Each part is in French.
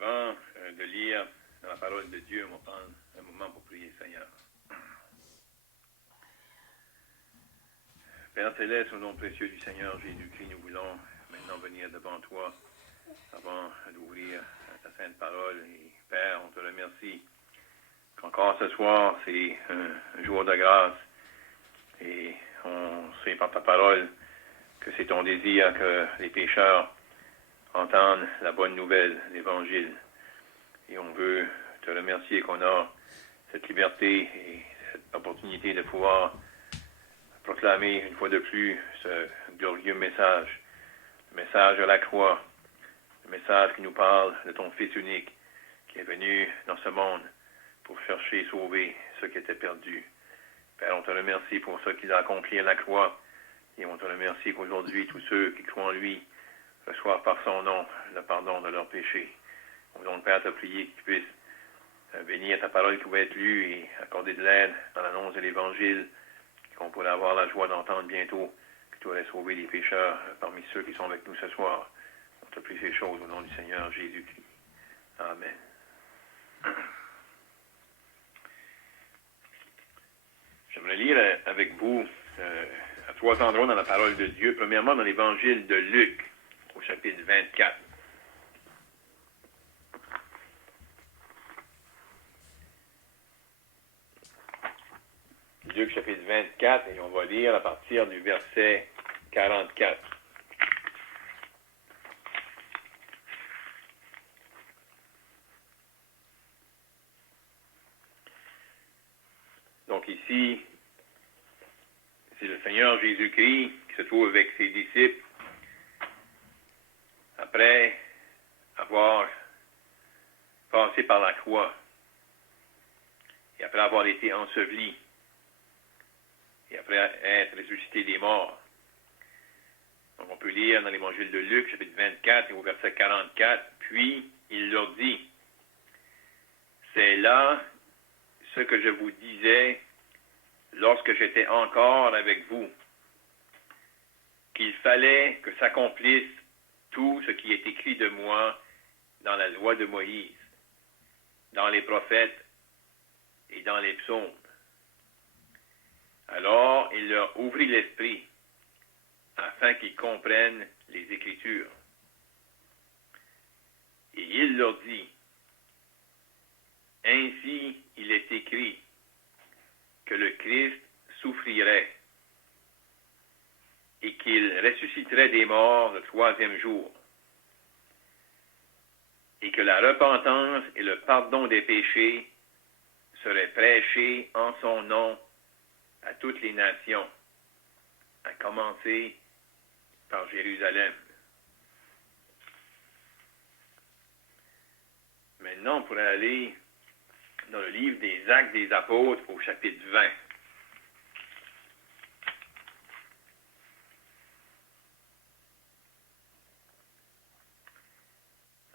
Avant de lire dans la parole de Dieu, on va prendre un moment pour prier, Seigneur. Père Céleste, au nom précieux du Seigneur Jésus-Christ, nous voulons maintenant venir devant toi avant d'ouvrir ta sainte parole. Et Père, on te remercie qu'encore ce soir, c'est un jour de grâce. Et on sait par ta parole que c'est ton désir que les pécheurs entendent la bonne nouvelle, l'Évangile. Et on veut te remercier qu'on a cette liberté et cette opportunité de pouvoir proclamer une fois de plus ce glorieux message, le message de la croix, le message qui nous parle de ton Fils unique qui est venu dans ce monde pour chercher et sauver ceux qui étaient perdus. Père, on te remercie pour ce qu'il a accompli à la croix et on te remercie qu'aujourd'hui, tous ceux qui croient en lui reçoivent par son nom le pardon de leurs péchés. On va donc, Père, te prier que tu puisses bénir ta parole qui va être lue et accorder de l'aide dans l'annonce de l'Évangile, qu'on pourrait avoir la joie d'entendre bientôt que tu aurais sauvé les pécheurs parmi ceux qui sont avec nous ce soir. On te prie ces choses au nom du Seigneur Jésus-Christ. Amen. J'aimerais lire avec vous à trois endroits dans la parole de Dieu. Premièrement, dans l'Évangile de Luc, au chapitre 24. Luc chapitre 24, et on va lire à partir du verset 44. Donc ici, c'est le Seigneur Jésus-Christ qui se trouve avec ses disciples après avoir passé par la croix et après avoir été enseveli et après être ressuscité des morts. Donc on peut lire dans l'Évangile de Luc, chapitre 24, et au verset 44, « Puis il leur dit, c'est là ce que je vous disais lorsque j'étais encore avec vous, qu'il fallait que s'accomplisse tout ce qui est écrit de moi dans la loi de Moïse, dans les prophètes et dans les psaumes. » Alors il leur ouvrit l'esprit, afin qu'ils comprennent les Écritures. Et il leur dit, « Ainsi il est écrit que le Christ souffrirait et qu'il ressusciterait des morts le troisième jour, et que la repentance et le pardon des péchés seraient prêchés en son nom à toutes les nations, à commencer par Jérusalem. » Maintenant, on pourrait aller dans le livre des Actes des Apôtres au chapitre 20.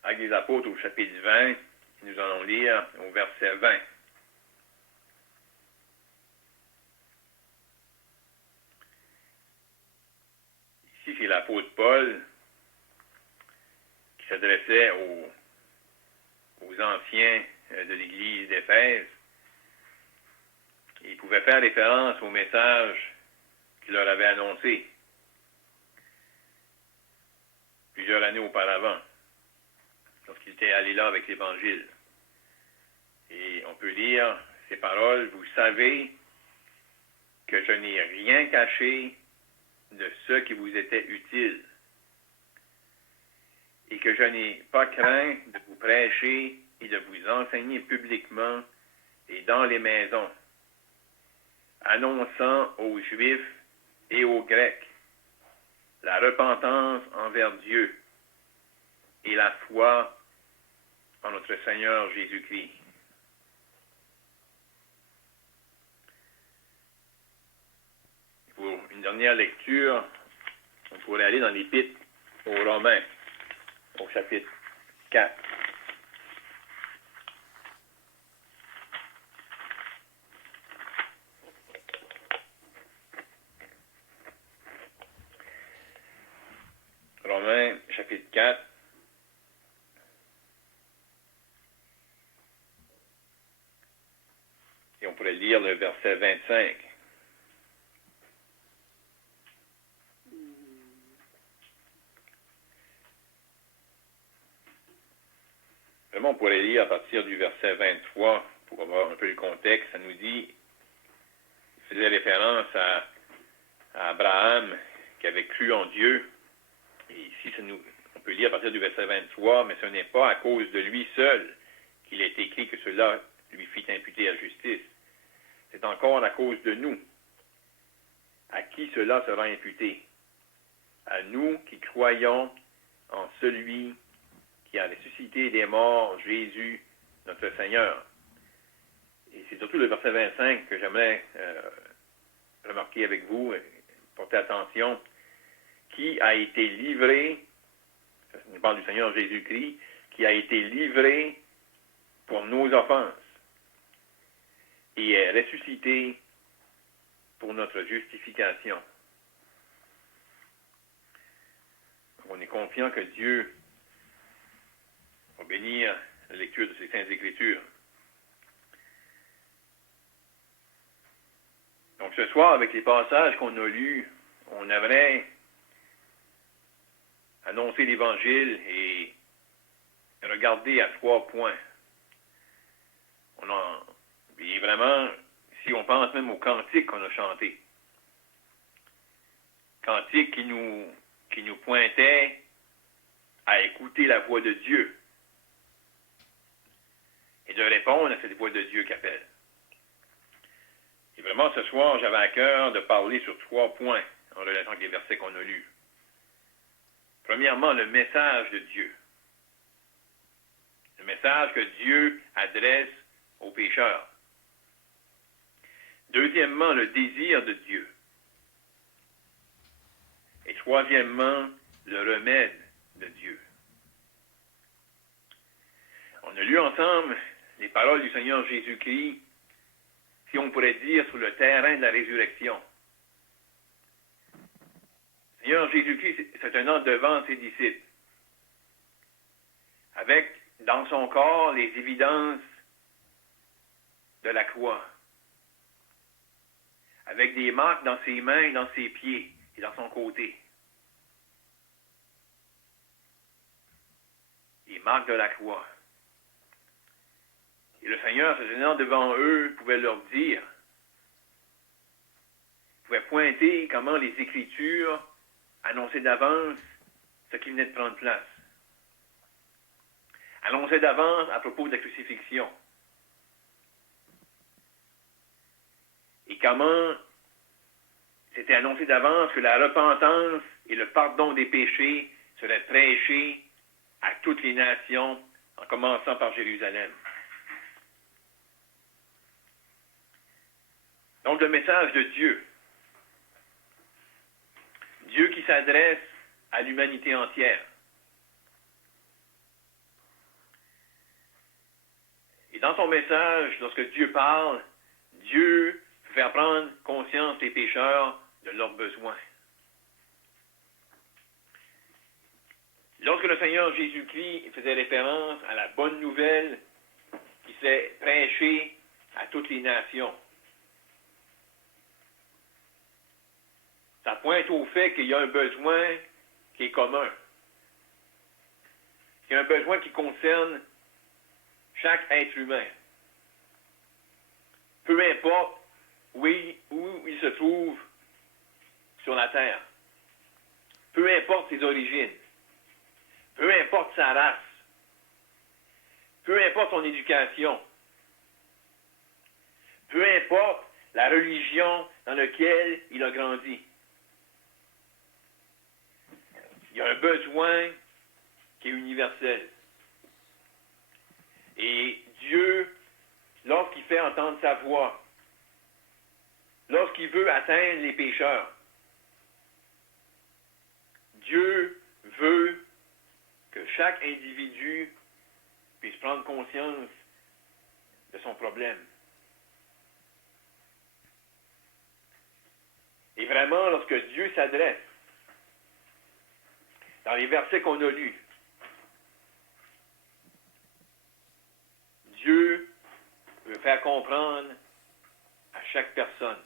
Actes des Apôtres au chapitre 20, nous allons lire au verset 20. Ici, c'est l'apôtre Paul qui s'adressait aux anciens de l'Église d'Éphèse. Il pouvait faire référence au message qu'il leur avait annoncé plusieurs années auparavant, lorsqu'il était allé là avec l'Évangile. Et on peut lire ces paroles, « Vous savez que je n'ai rien caché de ce qui vous était utile, et que je n'ai pas craint de vous prêcher et de vous enseigner publiquement et dans les maisons, annonçant aux Juifs et aux Grecs la repentance envers Dieu et la foi en notre Seigneur Jésus-Christ. » Pour une dernière lecture, on pourrait aller dans l'Épître aux Romains, au chapitre 4. Romains, chapitre 4. pourrait lire le verset 25. Vraiment, on pourrait lire à partir du verset 23 pour avoir un peu le contexte. Ça nous dit, il faisait référence à Abraham qui avait cru en Dieu. Et ici, on peut lire à partir du verset 23, mais ce n'est pas à cause de lui seul qu'il est écrit que cela lui fit imputer à justice. C'est encore à cause de nous. À qui cela sera imputé? À nous qui croyons en celui qui a ressuscité des morts, Jésus, notre Seigneur. Et c'est surtout le verset 25 que j'aimerais remarquer avec vous, porter attention, qui a été livré, on parle du Seigneur Jésus-Christ, qui a été livré pour nos offenses et est ressuscité pour notre justification. On est confiant que Dieu va bénir la lecture de ces Saintes Écritures. Donc ce soir, avec les passages qu'on a lus, on aimerait annoncer l'Évangile et regarder à 3 points. Et vraiment, si on pense même au cantique qu'on a chanté, cantique qui nous pointait à écouter la voix de Dieu et de répondre à cette voix de Dieu qui appelle. Et vraiment, ce soir, j'avais à cœur de parler sur 3 points en relation avec les versets qu'on a lus. Premièrement, le message de Dieu. Le message que Dieu adresse aux pécheurs. Deuxièmement, le désir de Dieu. Et troisièmement, le remède de Dieu. On a lu ensemble les paroles du Seigneur Jésus-Christ, si on pourrait dire, sur le terrain de la résurrection. Le Seigneur Jésus-Christ se tenant devant ses disciples, avec dans son corps les évidences de la croix, avec des marques dans ses mains, dans ses pieds et dans son côté. Les marques de la croix. Et le Seigneur, se tenant devant eux, pouvait leur dire, pouvait pointer comment les Écritures annonçaient d'avance ce qui venait de prendre place. Annonçaient d'avance à propos de la crucifixion. Et comment c'était annoncé d'avance que la repentance et le pardon des péchés seraient prêchés à toutes les nations, en commençant par Jérusalem. Donc le message de Dieu. Dieu qui s'adresse à l'humanité entière. Et dans son message, lorsque Dieu parle, Dieu veut faire prendre conscience des pécheurs de leurs besoins. Lorsque le Seigneur Jésus-Christ faisait référence à la bonne nouvelle qui s'est prêchée à toutes les nations, ça pointe au fait qu'il y a un besoin qui est commun. Il y a un besoin qui concerne chaque être humain. Peu importe où il se trouve sur la terre. Peu importe ses origines. Peu importe sa race. Peu importe son éducation. Peu importe la religion dans laquelle il a grandi. Il y a un besoin qui est universel. Et Dieu, lorsqu'il fait entendre sa voix, lorsqu'il veut atteindre les pécheurs, Dieu veut que chaque individu puisse prendre conscience de son problème. Et vraiment, lorsque Dieu s'adresse, dans les versets qu'on a lus, Dieu veut faire comprendre chaque personne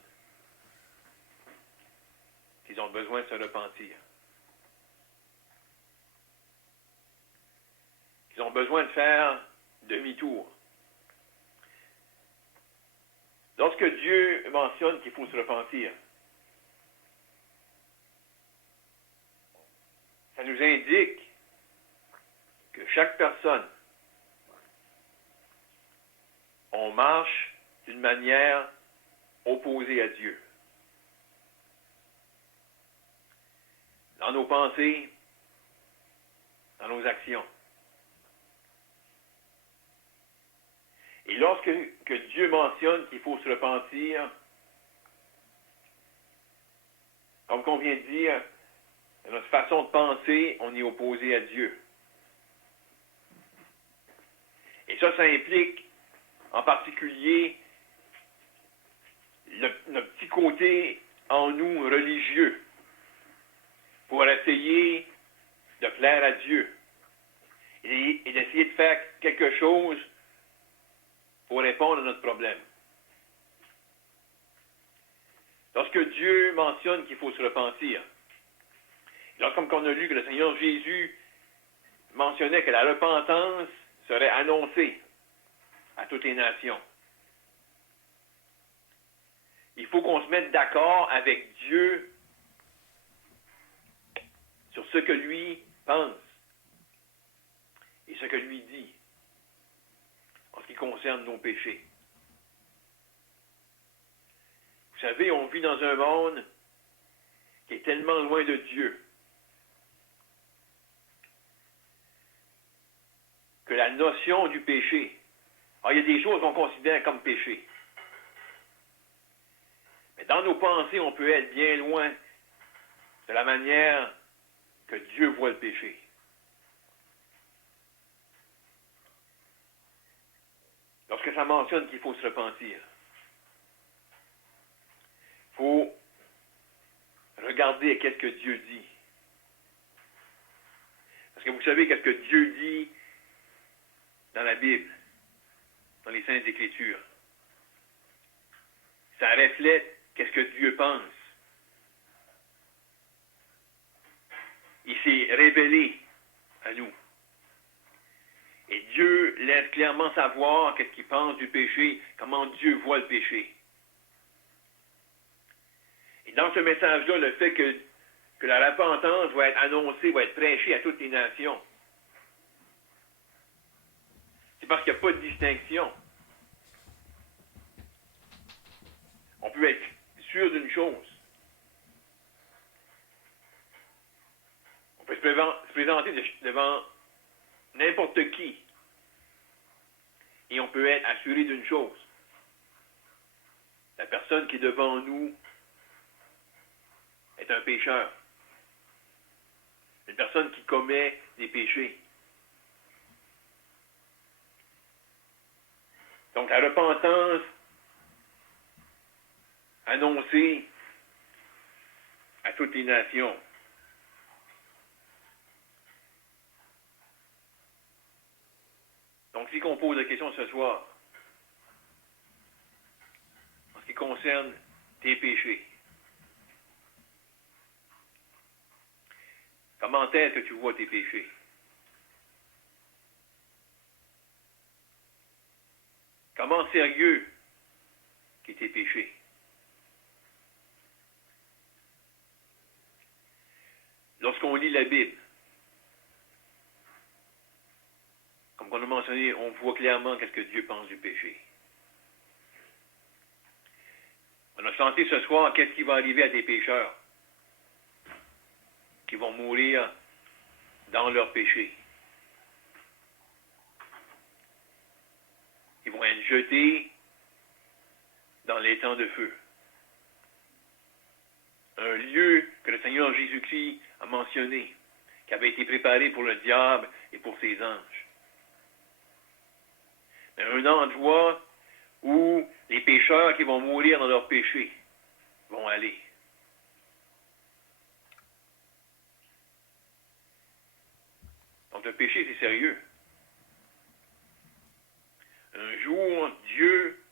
qu'ils ont besoin de se repentir. Qu'ils ont besoin de faire demi-tour. Lorsque Dieu mentionne qu'il faut se repentir, ça nous indique que chaque personne, on marche d'une manière opposée à Dieu. Dans nos pensées, dans nos actions. Et lorsque que Dieu mentionne qu'il faut se repentir, comme on vient de dire, dans notre façon de penser, on est opposé à Dieu. Et ça implique en particulier notre petit côté en nous religieux pour essayer de plaire à Dieu et d'essayer de faire quelque chose pour répondre à notre problème. Lorsque Dieu mentionne qu'il faut se repentir, comme on a lu que le Seigneur Jésus mentionnait que la repentance serait annoncée à toutes les nations, il faut qu'on se mette d'accord avec Dieu sur ce que lui pense et ce que lui dit en ce qui concerne nos péchés. Vous savez, on vit dans un monde qui est tellement loin de Dieu que la notion du péché, alors il y a des choses qu'on considère comme péché, mais dans nos pensées, on peut être bien loin de la manière que Dieu voit le péché. Lorsque ça mentionne qu'il faut se repentir, il faut regarder qu'est-ce que Dieu dit. Parce que vous savez qu'est-ce que Dieu dit dans la Bible, dans les Saintes Écritures. Ça reflète qu'est-ce que Dieu pense. Il s'est révélé à nous. Et Dieu laisse clairement savoir qu'est-ce qu'il pense du péché, comment Dieu voit le péché. Et dans ce message-là, le fait que la repentance va être annoncée, va être prêchée à toutes les nations, c'est parce qu'il n'y a pas de distinction. On peut être sûr d'une chose. On peut se présenter devant n'importe qui. Et on peut être assuré d'une chose. La personne qui est devant nous est un pécheur. Une personne qui commet des péchés. Donc la repentance annoncée à toutes les nations. Donc, si on pose la question ce soir, en ce qui concerne tes péchés, comment est-ce que tu vois tes péchés? Comment sérieux qu'est tes péchés? Lorsqu'on lit la Bible, comme on a mentionné, on voit clairement qu'est-ce que Dieu pense du péché. On a senti ce soir qu'est-ce qui va arriver à des pécheurs qui vont mourir dans leur péché. Ils vont être jetés dans les temps de feu. Un lieu que le Seigneur Jésus-Christ a mentionné, qui avait été préparé pour le diable et pour ses anges. Mais un endroit où les pécheurs qui vont mourir dans leur péché vont aller. Donc le péché, c'est sérieux. Un jour, Dieu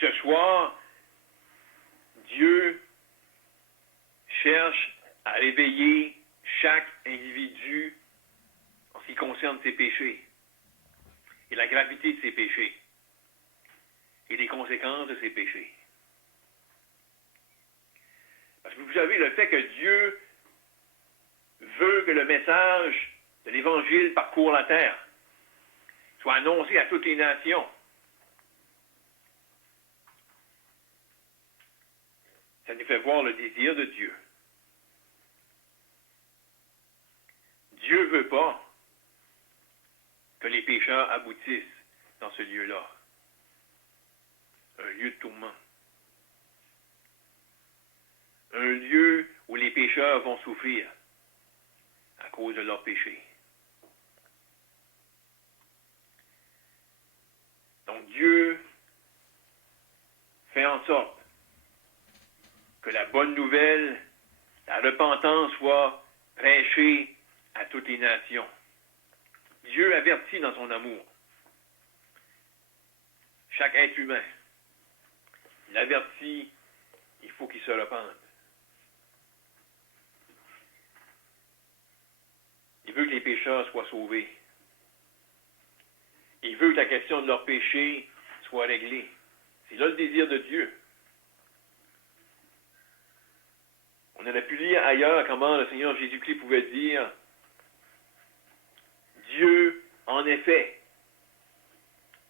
Et ce soir, Dieu cherche à réveiller chaque individu en ce qui concerne ses péchés et la gravité de ses péchés et les conséquences de ses péchés. Parce que vous savez, le fait que Dieu veut que le message de l'Évangile parcourt la terre, soit annoncé à toutes les nations. Ça nous fait voir le désir de Dieu. Dieu ne veut pas que les pécheurs aboutissent dans ce lieu-là. Un lieu de tourment. Un lieu où les pécheurs vont souffrir à cause de leurs péchés. Donc Dieu fait en sorte que la bonne nouvelle, la repentance soit prêchée à toutes les nations. Dieu avertit dans son amour chaque être humain. Il avertit, il faut qu'il se repente. Il veut que les pécheurs soient sauvés. Il veut que la question de leur péché soit réglée. C'est là le désir de Dieu. On aurait pu lire ailleurs comment le Seigneur Jésus-Christ pouvait dire « Dieu, en effet,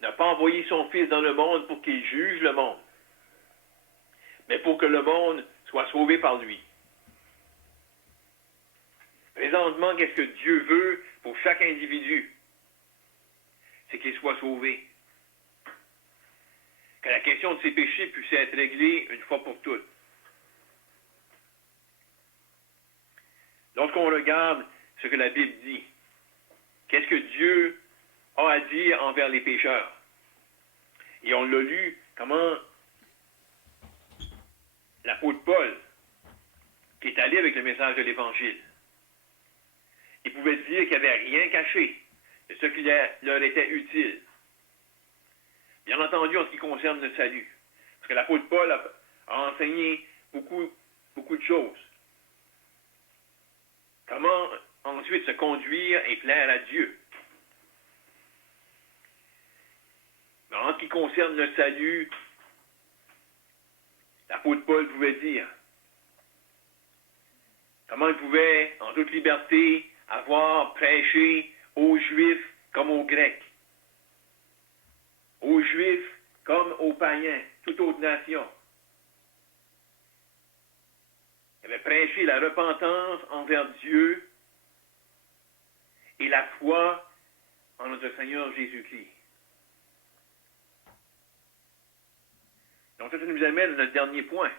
n'a pas envoyé son Fils dans le monde pour qu'il juge le monde, mais pour que le monde soit sauvé par lui. » Présentement, qu'est-ce que Dieu veut pour chaque individu? C'est qu'il soit sauvé. Que la question de ses péchés puisse être réglée une fois pour toutes. Lorsqu'on regarde ce que la Bible dit, qu'est-ce que Dieu a à dire envers les pécheurs? Et on l'a lu, comment l'apôtre Paul, qui est allé avec le message de l'Évangile, il pouvait dire qu'il n'y avait rien caché de ce qui leur était utile. Bien entendu, en ce qui concerne le salut. Parce que l'apôtre Paul a enseigné beaucoup de choses. Comment ensuite se conduire et plaire à Dieu. Mais en ce qui concerne le salut, l'apôtre Paul pouvait dire comment il pouvait, en toute liberté, avoir prêché aux Juifs comme aux Grecs, aux Juifs comme aux païens, toute autre nation. Il avait prêché la repentance envers Dieu et la foi en notre Seigneur Jésus-Christ. Donc ça nous amène à notre dernier point.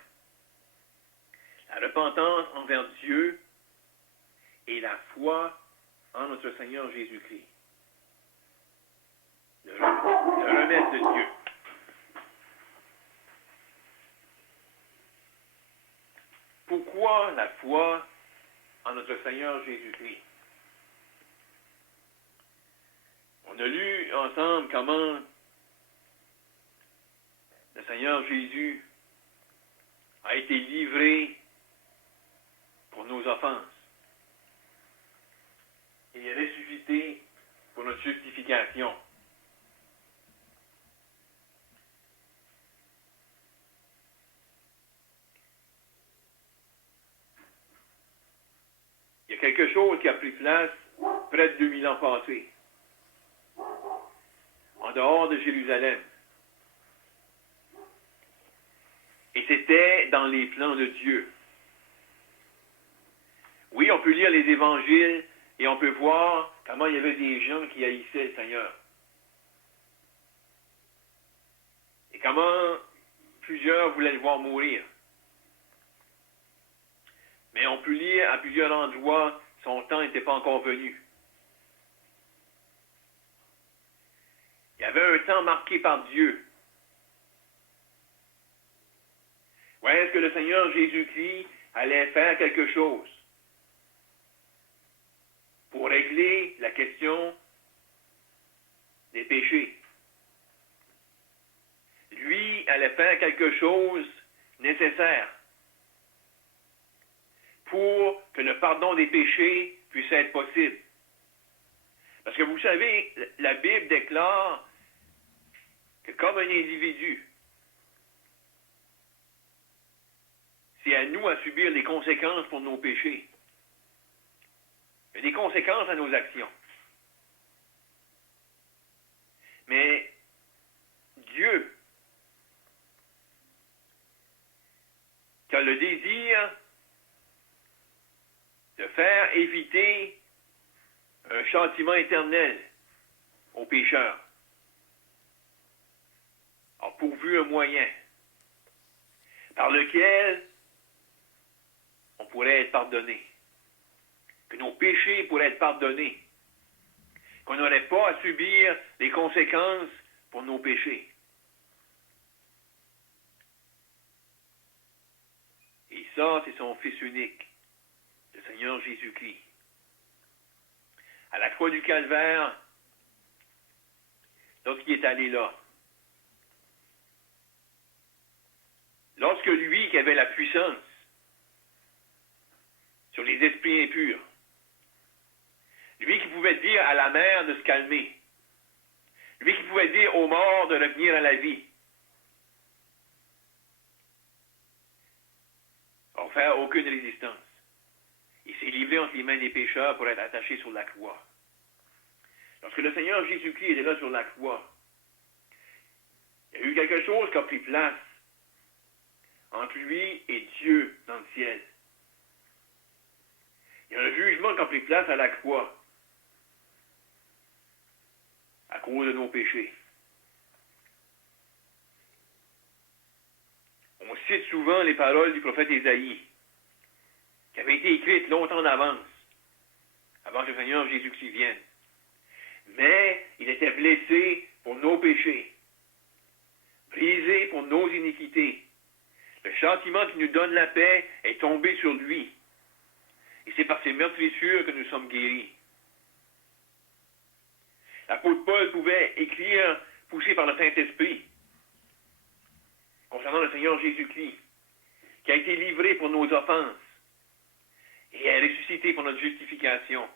La repentance envers Dieu et la foi en notre Seigneur Jésus-Christ. Le remède de Dieu. Pourquoi la foi en notre Seigneur Jésus-Christ? On a lu ensemble comment le Seigneur Jésus a été livré pour nos offenses et est ressuscité pour notre justification. Il y a quelque chose qui a pris place près de 2000 ans passés, en dehors de Jérusalem. Et c'était dans les plans de Dieu. Oui, on peut lire les évangiles et on peut voir comment il y avait des gens qui haïssaient le Seigneur. Et comment plusieurs voulaient le voir mourir. Mais on peut lire à plusieurs endroits, son temps n'était pas encore venu. Il y avait un temps marqué par Dieu. Ouais, est-ce que le Seigneur Jésus-Christ allait faire quelque chose pour régler la question des péchés? lui allait faire quelque chose nécessaire pour que le pardon des péchés puisse être possible. Parce que vous savez, la Bible déclare que comme un individu, c'est à nous à subir les conséquences pour nos péchés. Il y a des conséquences à nos actions. Mais Dieu, qui a le désir de faire éviter un châtiment éternel aux pécheurs, a pourvu un moyen par lequel on pourrait être pardonné, que nos péchés pourraient être pardonnés, qu'on n'aurait pas à subir les conséquences pour nos péchés. Et ça, c'est son Fils unique, le Seigneur Jésus-Christ. À la croix du Calvaire, lorsqu'il est allé là, lorsque lui qui avait la puissance sur les esprits impurs, lui qui pouvait dire à la mer de se calmer, lui qui pouvait dire aux morts de revenir à la vie, n'a offert aucune résistance. Il s'est livré entre les mains des pécheurs pour être attaché sur la croix. Lorsque le Seigneur Jésus-Christ était là sur la croix, il y a eu quelque chose qui a pris place entre lui et Dieu dans le ciel. Il y a un jugement qui a pris place à la croix à cause de nos péchés. On cite souvent les paroles du prophète Ésaïe, qui avaient été écrites longtemps d'avance, avant que le Seigneur Jésus-Christ vienne. Mais il était blessé pour nos péchés, brisé pour nos iniquités. Le châtiment qui nous donne la paix est tombé sur lui. Et c'est par ses meurtrissures que nous sommes guéris. L'apôtre Paul pouvait écrire, poussé par le Saint-Esprit, concernant le Seigneur Jésus-Christ, qui a été livré pour nos offenses et est ressuscité pour notre justification.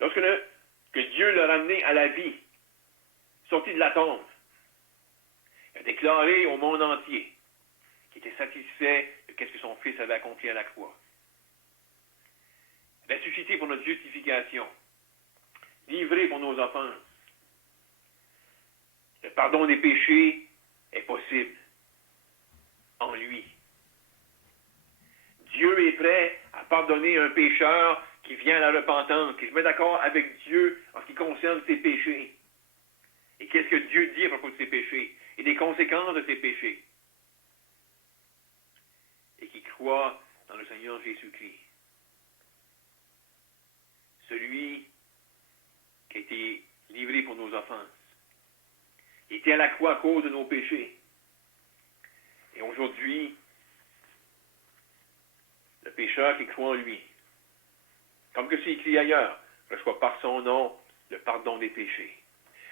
Lorsque que Dieu l'a ramené à la vie, sorti de la tombe, il a déclaré au monde entier qu'il était satisfait de ce que son Fils avait accompli à la croix. Ressuscité pour notre justification, livré pour nos offenses. Le pardon des péchés est possible en lui. Dieu est prêt à pardonner un pécheur qui vient à la repentance, qui se met d'accord avec Dieu en ce qui concerne ses péchés. Et qu'est-ce que Dieu dit à propos de ses péchés et des conséquences de ses péchés. Et qui croit dans le Seigneur Jésus-Christ. Celui qui a été livré pour nos offenses. Il était à la croix à cause de nos péchés. Et aujourd'hui, le pécheur qui croit en lui, comme que c'est écrit ailleurs, reçoit par son nom le pardon des péchés.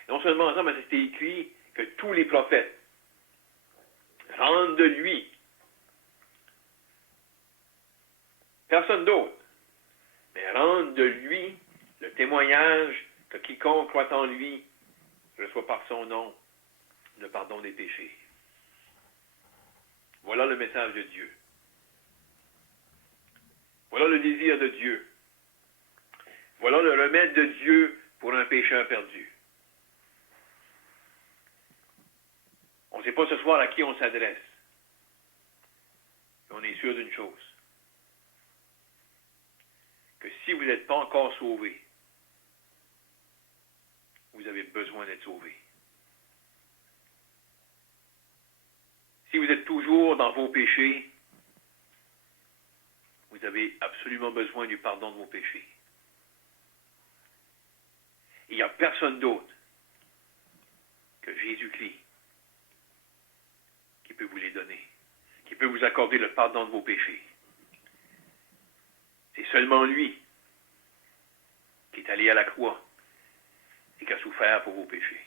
Non seulement ça, mais c'était écrit que tous les prophètes rendent de lui, personne d'autre, mais rendent de lui le témoignage que quiconque croit en lui reçoit par son nom le pardon des péchés. Voilà le message de Dieu. Voilà le désir de Dieu. Voilà le remède de Dieu pour un pécheur perdu. On ne sait pas ce soir à qui on s'adresse. Mais on est sûr d'une chose. Que si vous n'êtes pas encore sauvé, vous avez besoin d'être sauvé. Si vous êtes toujours dans vos péchés, vous avez absolument besoin du pardon de vos péchés. Il n'y a personne d'autre que Jésus-Christ qui peut vous les donner, qui peut vous accorder le pardon de vos péchés. C'est seulement lui qui est allé à la croix et qui a souffert pour vos péchés.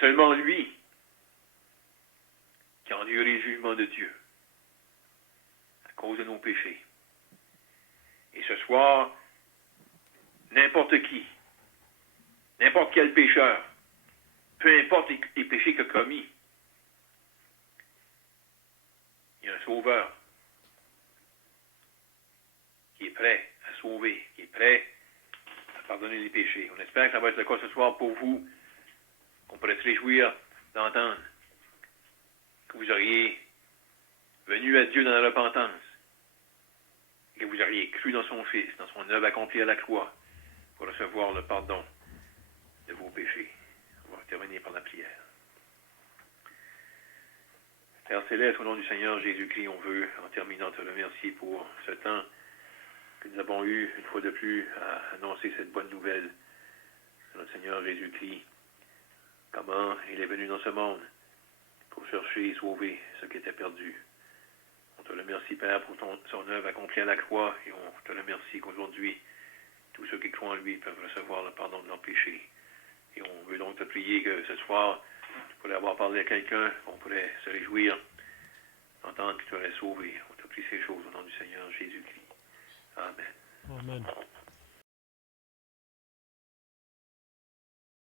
seulement lui qui a enduré le jugement de Dieu à cause de nos péchés. Et ce soir, n'importe qui, n'importe quel pécheur, peu importe les péchés qu'il a commis, il y a un sauveur qui est prêt à sauver, qui est prêt à pardonner les péchés. On espère que ça va être le cas ce soir pour vous, qu'on pourrait se réjouir d'entendre que vous auriez venu à Dieu dans la repentance, que vous auriez cru dans son Fils, dans son œuvre accomplie à la croix, pour recevoir le pardon de vos péchés. On va terminer par la prière. Père Céleste, au nom du Seigneur Jésus-Christ, on veut, en terminant, te remercier pour ce temps que nous avons eu, une fois de plus, à annoncer cette bonne nouvelle de notre Seigneur Jésus-Christ, comment il est venu dans ce monde pour chercher et sauver ce qui était perdu. On te remercie, Père, pour son œuvre accomplie à la croix, et on te remercie qu'aujourd'hui, tous ceux qui croient en lui peuvent recevoir le pardon de leurs péchés. Et on veut donc te prier que ce soir, tu pourrais avoir parlé à quelqu'un, on pourrait se réjouir d'entendre que tu aurais sauvé. On te prie ces choses au nom du Seigneur Jésus-Christ. Amen. Amen.